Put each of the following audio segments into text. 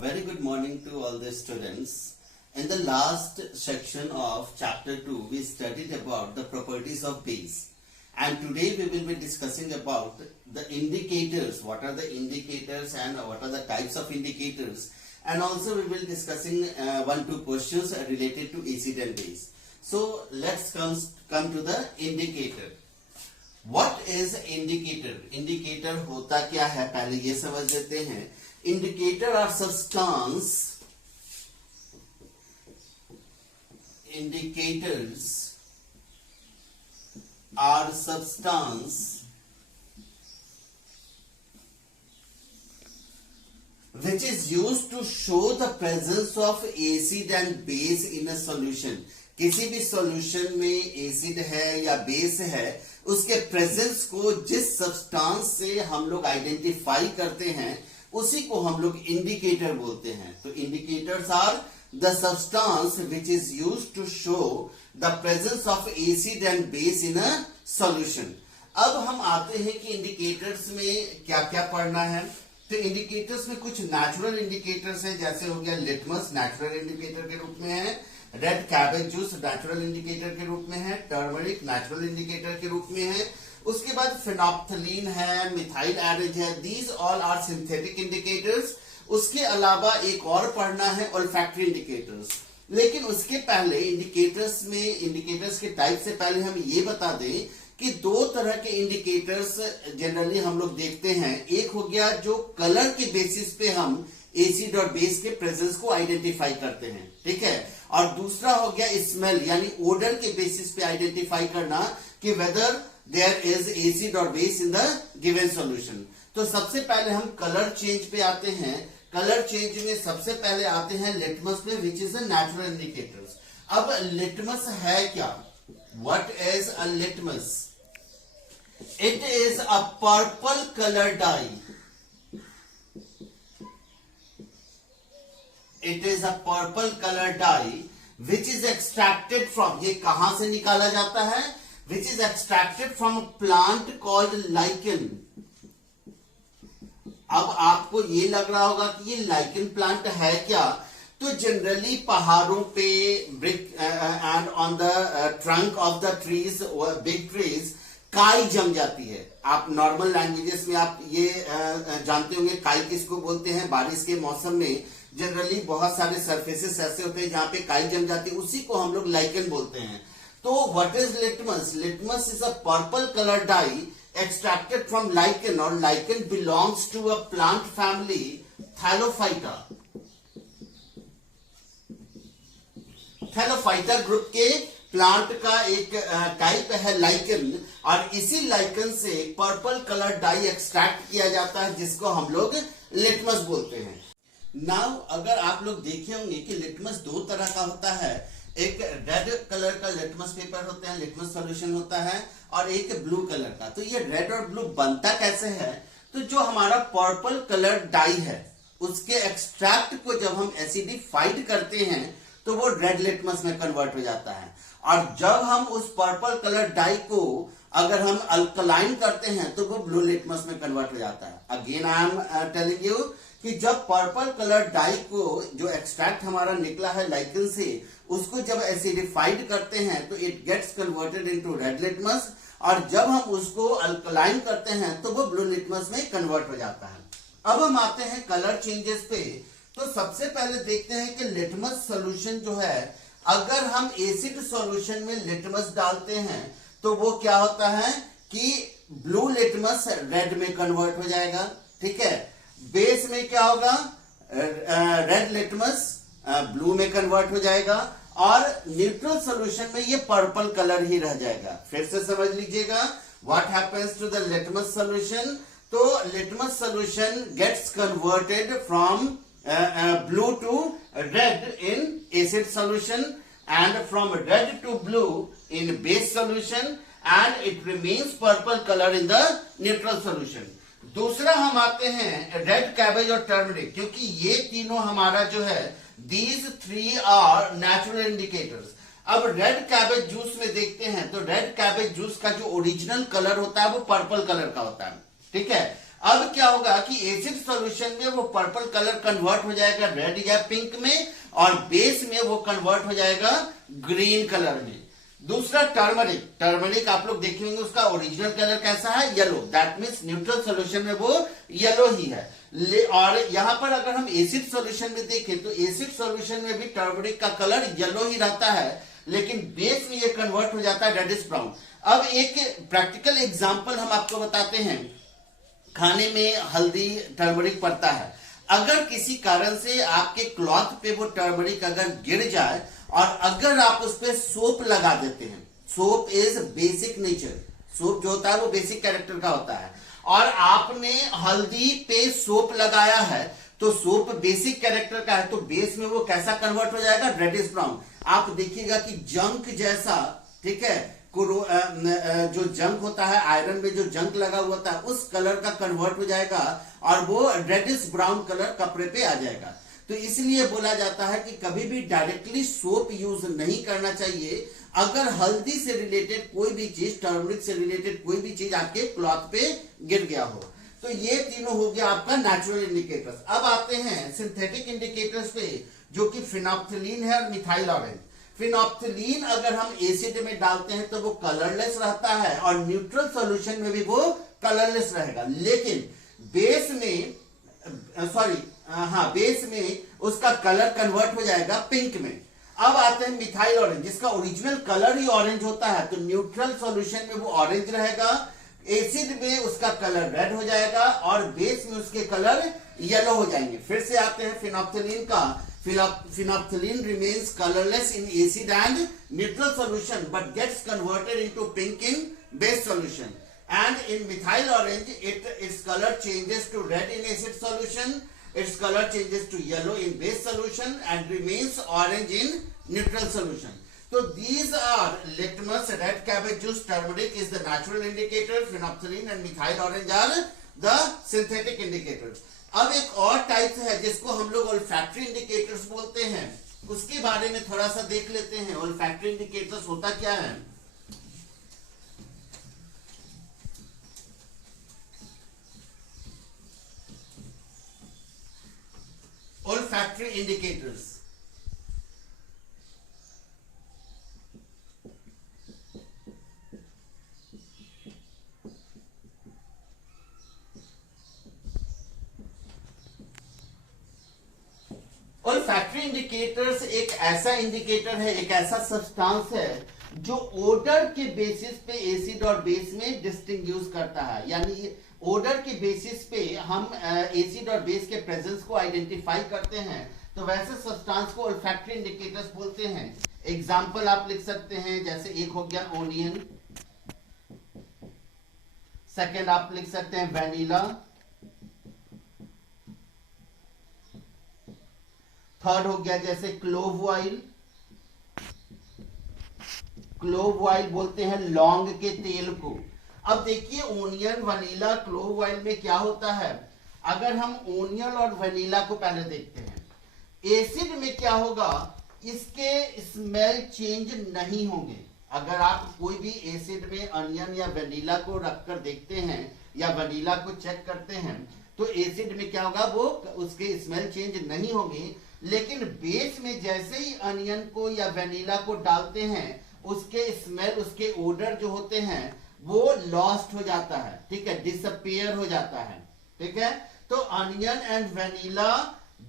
very good morning to all the students. In the last section of chapter 2, we studied about the properties of base. And today we will be discussing about the indicators, what are the indicators and what are the types of indicators. And also we will be discussing 1-2 questions related to acid and base. So let's come to the indicator. What is indicator? Indicator होता क्या है पहले ये समझ लेते हैं. Indicator are substance. Indicators are substance which is used to show the presence of acid and base in a solution. किसी भी सॉल्यूशन में एसिड है या बेस है, उसके प्रेजेंस को जिस सब्सटेंस से हम लोग आइडेंटिफाई करते हैं उसी को हम लोग इंडिकेटर बोलते हैं. तो indicators are the substance which is used to show the presence of acid and base in a solution. अब हम आते हैं कि इंडिकेटर्स में क्या क्या पढ़ना है. तो इंडिकेटर्स में कुछ नेचुरल इंडिकेटर्स हैं, जैसे हो गया लिटमस नेचुरल इंडिकेटर के रूप में है, red cabbage juice natural indicator के रूप में है, टर्मरिक नेचुरल इंडिकेटर के रूप में है. उसके बाद फेनोप्थलीन है, मिथाइल एरेज है, these all are synthetic indicators. उसके अलावा एक और पढ़ना है ओल्फैक्टरी इंडिकेटर्स. लेकिन उसके पहले इंडिकेटर्स के टाइप से पहले हम ये बता दें कि दो तरह के इंडिकेटर्स जनरली हम लोग देखते हैं. एक हो गया जो कलर के बेसिस पे हम एसिड और बेस के प्रेजेंस को आइडेंटिफाई करते हैं, ठीक है. और दूसरा हो गया स्मेल यानी ओडर के बेसिस पे आइडेंटिफाई करना कि वेदर देयर इज एसिड और base in the given solution. तो सबसे पहले हम कलर चेंज पे आते हैं. कलर चेंज में सबसे पहले आते हैं लिटमस पे, which is a natural indicators. अब लिटमस है क्या? What is a litmus? It is a purple colour dye. It is a purple color dye which is extracted from, ये कहां से निकाला जाता है? Which is extracted from a plant called lichen. अब आपको ये लग रहा होगा कि ये लाइकन प्लांट है क्या? तो जनरली पहाड़ों पे brick and on the trunk of the trees, big trees, काई जम जाती है. आप नॉर्मल लैंग्वेजेस में आप ये जानते होंगे काई किसको बोलते हैं. बारिश के मौसम में जनरली बहुत सारे सरफेसेस ऐसे होते हैं जहां पे काई जम जाती है, उसी को हम लोग लाइकन बोलते हैं. तो what is litmus? Litmus is a purple colour dye extracted from lichen, or lichen belongs to a plant family Thallophyta. Thallophyta group के प्लांट का एक टाइप है लाइकन, और इसी लाइकन से पर्पल कलर डाई एक्सट्रैक्ट किया जाता है जिसको हम लोग लिटमस बोलते हैं. नाउ अगर आप लोग देखे होंगे कि लिटमस दो तरह का होता है. एक रेड कलर का लिटमस पेपर होता है, लिटमस सॉल्यूशन होता है, और एक ब्लू कलर का. तो ये रेड और ब्लू बनता कैसे है? तो जो हमारा पर्पल कलर डाई है उसके एक्सट्रैक्ट को जब हम एसिडिफाइड करते हैं तो वो रेड लिटमस में कन्वर्ट हो जाता है. और जब हम उस पर्पल कलर डाई को अगर हम अल्कलाइन करते हैं तो वो ब्लू लिटमस में कन्वर्ट हो जाता है. Again I am telling you कि जब पर्पल कलर डाई को जो एक्सट्रैक्ट हमारा निकला है लाइकन से, उसको जब एसिडिफाइड करते हैं तो it gets converted into red litmus, और जब हम उसको अल्कलाइन करते हैं तो वो ब्लू लिटमस में कन्वर्ट हो जाता है. अब हम आते हैं कलर चेंजेस पे. तो सबसे पहले देखते हैं कि लिटमस सॉल्यूशन जो है, अगर हम एसिड सॉल्यूशन में लिटमस डालते हैं तो वो क्या होता है कि ब्लू लिटमस रेड में कन्वर्ट हो जाएगा, ठीक है. बेस में क्या होगा? रेड लिटमस ब्लू में कन्वर्ट हो जाएगा, और न्यूट्रल सॉल्यूशन में ये पर्पल कलर ही रह जाएगा. फिर से समझ लीजिएगा what happens to the litmus solution. तो litmus solution gets converted from blue to red in acid solution, and from red to blue in base solution, and it remains purple color in the neutral solution. दूसरा हम आते हैं red cabbage और turmeric, क्योंकि ये तीनों हमारा जो है these three are natural indicators. अब रेड कैबेज जूस में देखते हैं तो रेड कैबेज जूस का जो ओरिजिनल कलर होता है वो पर्पल कलर का होता है, ठीक है. अब क्या होगा कि एसिड सॉल्यूशन में वो पर्पल कलर कन्वर्ट हो जाएगा रेड या पिंक में, और बेस में वो कन्वर्ट हो जाएगा ग्रीन कलर में। दूसरा टर्मरिक, टर्मरिक आप लोग देखे होंगे उसका ओरिजिनल कलर कैसा है, yellow, that means neutral solution में वो येलो ही है। और यहां पर अगर हम एसिड सॉल्यूशन में देखें तो एसिड सॉल्यूशन में भी टर्मरिक का कलर येलो ही रहता है, लेकिन बेस में ये कन्वर्ट हो जाता है रेडिश ब्राउन। अब एक प्रैक्टिकल एग्जांपल हम आपको बताते हैं। खाने में हल्दी टर्मरिक पड़ता है, अगर किसी कारण से आपके क्लॉथ पे वो टर्मरिक अगर गिर जाए और अगर आप उस पर सोप लगा देते हैं, soap is basic nature, soap जो होता है वो बेसिक कैरेक्टर का होता है, और आपने हल्दी पे सोप लगाया है तो सोप बेसिक कैरेक्टर का है, तो बेस में वो कैसा कन्वर्ट हो जाएगा, रेडिश ब्राउन। आप देखिएगा कि जंक जैसा, ठीक है, जो जंक होता है आयरन में जो जंक लगा हुआ था उस कलर का कन्वर्ट हो जाएगा और वो रेडिश ब्राउन कलर कपड़े पे आ जाएगा। तो इसलिए बोला जाता है कि कभी भी डायरेक्टली सोप यूज नहीं करना चाहिए अगर हल्दी से रिलेटेड कोई भी चीज, टर्मरिक से रिलेटेड कोई भी चीज आपके क्लॉथ पे गिर गया हो। तो ये तीनों हो गया आपका नेचुरल इंडिकेटर्स। अब आते हैं सिंथेटिक इंडिकेटर्स पे, जो कि फिनोप्थिलीन है और मिथाइल ऑरेंज। फिनोप्थिलीन अगर हम एसिड में डालते हैं तो वो कलरलेस रहता है और न्यूट्रल सॉल्यूशन में भी वो कलरलेस रहेगा, लेकिन बेस में बेस में उसका कलर कन्वर्ट हो जाएगा पिंक में। अब आते हैं मिथाइल ऑरेंज, जिसका ओरिजिनल कलर ही ऑरेंज होता है, तो न्यूट्रल सॉल्यूशन में वो ऑरेंज रहेगा, एसिड में उसका कलर रेड हो जाएगा और बेस में उसके कलर येलो हो जाएंगे। फिर से आते हैं फिनोप्थिलीन का। Phenolphthalein remains colorless in acid and neutral solution but gets converted into pink in base solution. And in methyl orange, its color changes to red in acid solution, its color changes to yellow in base solution and remains orange in neutral solution. So these are litmus, red cabbage juice, turmeric is the natural indicator, phenolphthalein and methyl orange are the synthetic indicators. अब एक और type है जिसको हम लोग olfactory indicators बोलते हैं, उसके बारे में थोड़ा सा देख लेते हैं। ओल्फैक्टरी इंडिकेटर्स होता क्या है? ओल्फैक्टरी इंडिकेटर्स ओल्फैक्टरी इंडिकेटर्स एक ऐसा इंडिकेटर है, एक ऐसा सब्सटेंस है जो ओडर के बेसिस पे एसिड और बेस में डिस्टिंग्विश करता है। यानी ओडर के बेसिस पे हम एसिड और बेस के प्रेजेंस को आइडेंटिफाई करते हैं, तो वैसे सब्सटेंस को ओल्फैक्टरी इंडिकेटर्स बोलते हैं। एग्जांपल आप लिख सकते हैं, जैसे एक हो गया ओनियन, सेकंड आप लिख सकते हैं वेनिला, थर्ड हो गया जैसे क्लोव ऑयल। क्लोव ऑयल बोलते हैं लौंग के तेल को। अब देखिए ओनियन, वनीला, क्लोव ऑयल में क्या होता है, अगर हम ओनियन और वनीला को पहले देखते हैं, एसिड में क्या होगा, इसके स्मेल चेंज नहीं होंगे। अगर आप कोई भी एसिड में अनियन या वनीला को रखकर देखते हैं या वनीला को चेक करते हैं तो एसिड में क्या होगा, वो उसके स्मेल चेंज नहीं होंगे। लेकिन बेस में जैसे ही अनियन को या वेनिला को डालते हैं उसके स्मेल, उसके ओडर जो होते हैं वो लॉस्ट हो जाता है, ठीक है, डिसअपियर हो जाता है, ठीक है। तो अनियन एंड वेनिला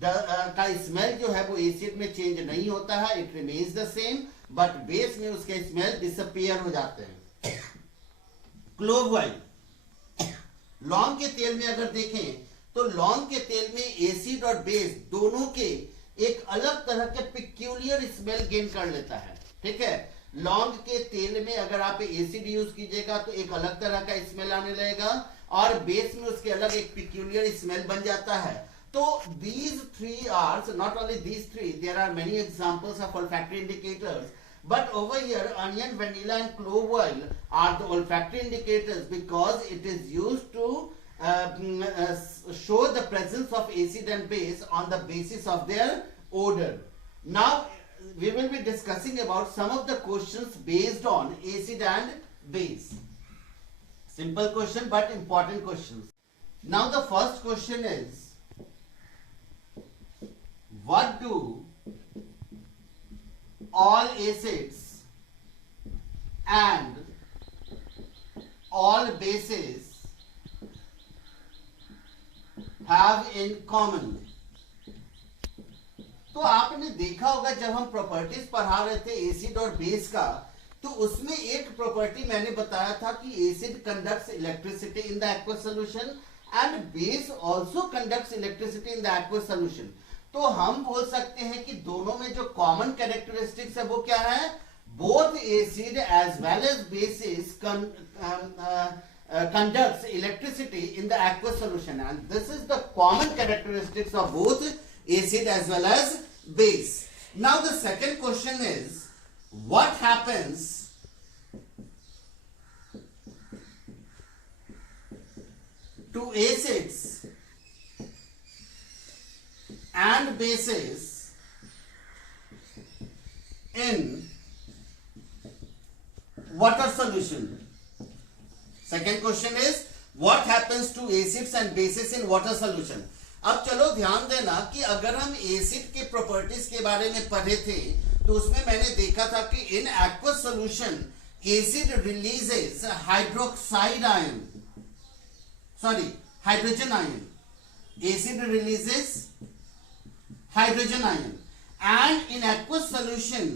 का स्मेल जो है वो एसिड में चेंज नहीं होता है, it remains the same, but base में उसके स्मेल डिसअपियर हो जाते हैं। क्लोव ऑयल, लौंग के तेल में अगर देखें तो लौंग के तेल में एसिड और बेस दोनों के एक अलग तरह के पिक्यूलियर स्मेल गेन कर लेता है, ठीक है। लौंग के तेल में अगर आप एसिड यूज कीजिएगा तो एक अलग तरह का स्मेल आने लगेगा और बेस में उसके अलग एक पिक्यूलियर स्मेल बन जाता है। तो these three are, so not only these three, there are many examples of olfactory indicators, but over here onion, vanilla and clove oil are the olfactory indicators because it is used to show the presence of acid and base on the basis of their odor. Now we will be discussing about some of the questions based on acid and base. Simple question but important questions. Now the first question is, what do all acids and all bases have in common? तो आपने देखा होगा जब हम properties पढ़ा रहे थे acid और बेस का, तो उसमें एक प्रॉपर्टी मैंने बताया था कि acid conducts electricity in the aqueous solution and base also conducts electricity in the aqueous solution. तो हम बोल सकते हैं कि दोनों में जो कॉमन कैरेक्टरिस्टिक्स है वो क्या है, both acid as well as basis conducts electricity in the aqueous solution, and this is the common characteristics of both acid as well as base. Now the second question is, what happens to acids and bases in water solution? Second question is, what happens to acids and bases in water solution? अब चलो ध्यान देना कि अगर हम acid के properties के बारे में पढ़े थे तो उसमें मैंने देखा था कि in aqueous solution acid releases hydroxide ion, hydrogen ion, acid releases hydrogen ion, and in aqueous solution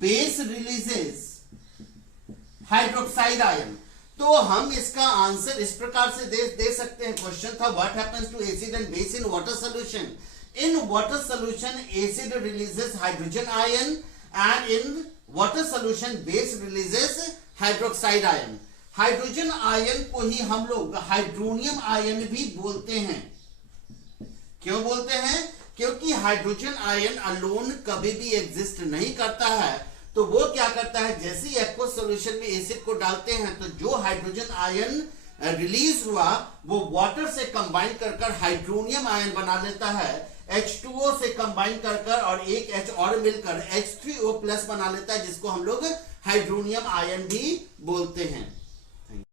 base releases hydroxide ion. तो हम इसका आंसर इस प्रकार से दे सकते हैं। क्वेश्चन था what happens to acid and base in water solution. In water solution acid releases hydrogen ion and in water solution base releases hydroxide ion. Hydrogen ion को ही हम लोग हाइड्रोनियम आयन भी बोलते हैं। क्यों बोलते हैं? क्योंकि हाइड्रोजन आयन अलोन कभी भी एग्जिस्ट नहीं करता है। तो वो क्या करता है, जैसे ही एक्वस सॉल्यूशन में एसिड को डालते हैं तो जो हाइड्रोजन आयन रिलीज हुआ वो वाटर से कंबाइन कर हाइड्रोनियम आयन बना लेता है, H2O से कंबाइन कर और एक H और मिलकर H3O प्लस बना लेता है, जिसको हम लोग हाइड्रोनियम आयन भी बोलते हैं।